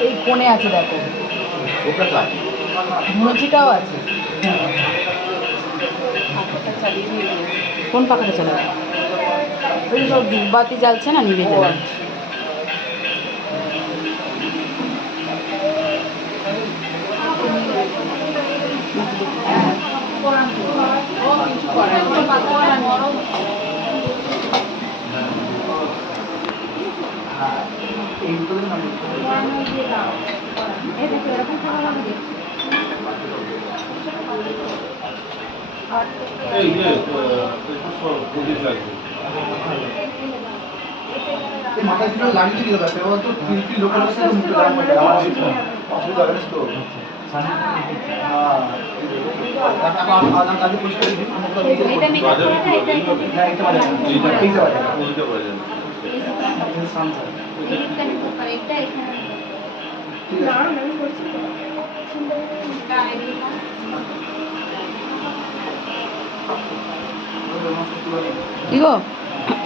এই কোণে আছে দেখো। ওটা তো আছে। কোন পাখাটা চালাবে ওই সব বাতি জ্বালছে না নিভে যাবে এই যে প্রদীপ লাগবে মাথায় ছিল লাগিয়ে দিল ব্যাপারে ও তো তিরপি লোকের কাছে মুখে গরম হয়ে অসুবিধা হবে তো হ্যাঁ তারপর আমার আদান কাজে পরিষ্কার দিই মুখটা দিয়ে দিই। বাজারে কি বলে? এই বাজারে? না এটা বাজে না এইটা এইটা বাজে না ওইটা বাজে না। শান্ত ঠিক আছে কি গো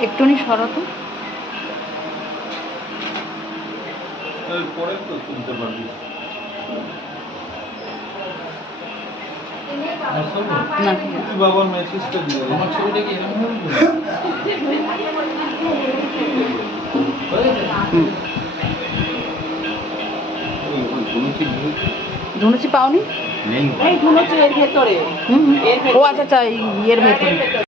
একটুনি সরো তো পরে তো শুনতে পারবি বাবার মেসেজটা দিয়ে। আমার ছবিটা কি এরকম হবে পাওনি? নেই ওই ধুনুচি এর ভেতরে। হুম। ও আচ্ছা আচ্ছা এর ভেতরে।